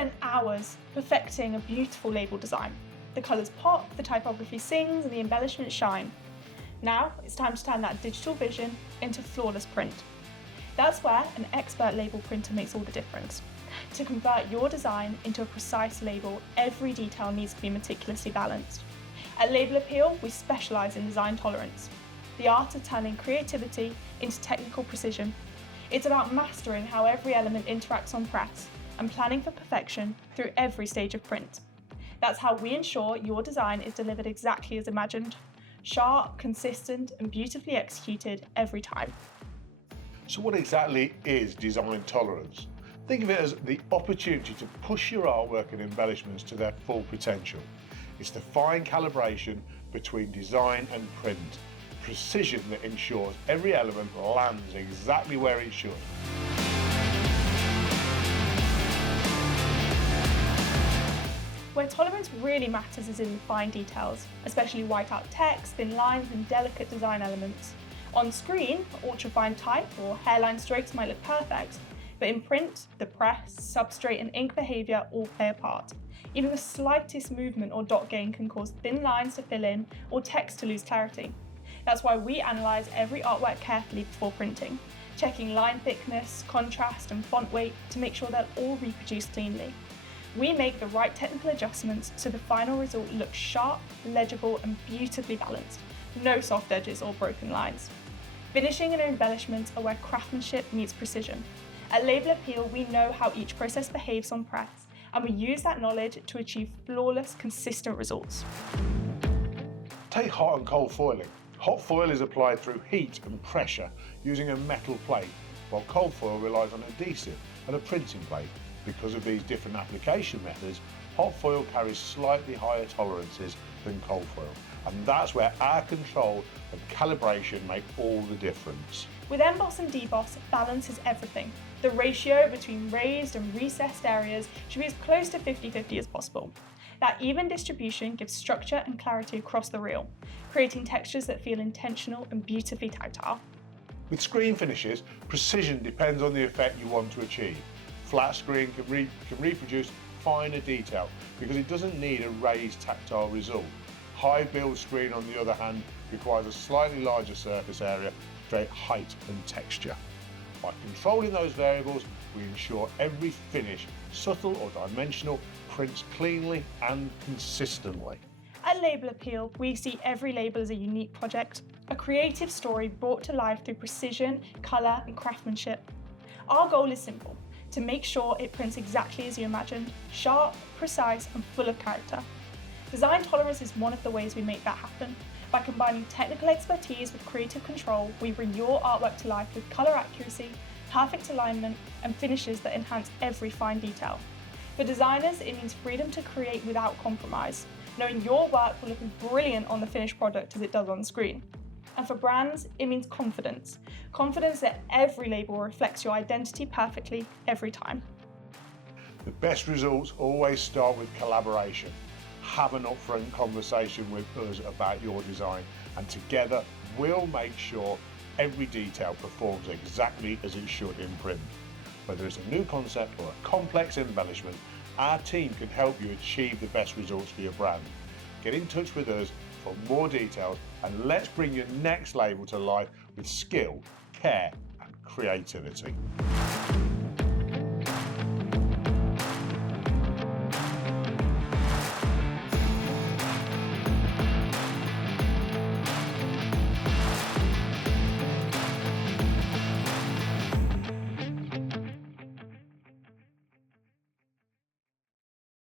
spent hours perfecting a beautiful label design. The colours pop, the typography sings, and the embellishments shine. Now it's time to turn that digital vision into flawless print. That's where an expert label printer makes all the difference. To convert your design into a precise label, every detail needs to be meticulously balanced. At Label Apeel, we specialise in design tolerance, the art of turning creativity into technical precision. It's about mastering how every element interacts on press and planning for perfection through every stage of print. That's how we ensure your design is delivered exactly as imagined, sharp, consistent, and beautifully executed every time. So what exactly is design tolerance? Think of it as the opportunity to push your artwork and embellishments to their full potential. It's the fine calibration between design and print, precision that ensures every element lands exactly where it should. Where tolerance really matters is in the fine details, especially white-out text, thin lines, and delicate design elements. On screen, ultra-fine type or hairline strokes might look perfect, but in print, the press, substrate, and ink behaviour all play a part. Even the slightest movement or dot gain can cause thin lines to fill in or text to lose clarity. That's why we analyse every artwork carefully before printing, checking line thickness, contrast, and font weight to make sure they'll all reproduce cleanly. We make the right technical adjustments so the final result looks sharp, legible, and beautifully balanced. No soft edges or broken lines. Finishing and embellishments are where craftsmanship meets precision. At Label Apeel, we know how each process behaves on press, and we use that knowledge to achieve flawless, consistent results. Take hot and cold foiling. Hot foil is applied through heat and pressure using a metal plate, while cold foil relies on adhesive and a printing plate. Because of these different application methods, hot foil carries slightly higher tolerances than cold foil, and that's where our control and calibration make all the difference. With emboss and deboss, balance is everything. The ratio between raised and recessed areas should be as close to 50-50 as possible. That even distribution gives structure and clarity across the reel, creating textures that feel intentional and beautifully tactile. With screen finishes, precision depends on the effect you want to achieve. Flat screen can reproduce finer detail because it doesn't need a raised tactile result. High build screen, on the other hand, requires a slightly larger surface area to create height and texture. By controlling those variables, we ensure every finish, subtle or dimensional, prints cleanly and consistently. At Label Apeel, we see every label as a unique project, a creative story brought to life through precision, colour, and craftsmanship. Our goal is simple: to make sure it prints exactly as you imagined, sharp, precise, and full of character. Design tolerance is one of the ways we make that happen. By combining technical expertise with creative control, we bring your artwork to life with colour accuracy, perfect alignment, and finishes that enhance every fine detail. For designers, it means freedom to create without compromise, knowing your work will look as brilliant on the finished product as it does on screen. And for brands, it means confidence. Confidence that every label reflects your identity perfectly every time. The best results always start with collaboration. Have an upfront conversation with us about your design, and together we'll make sure every detail performs exactly as it should in print. Whether it's a new concept or a complex embellishment, our team can help you achieve the best results for your brand. Get in touch with us for more details, and let's bring your next label to life with skill, care, and creativity.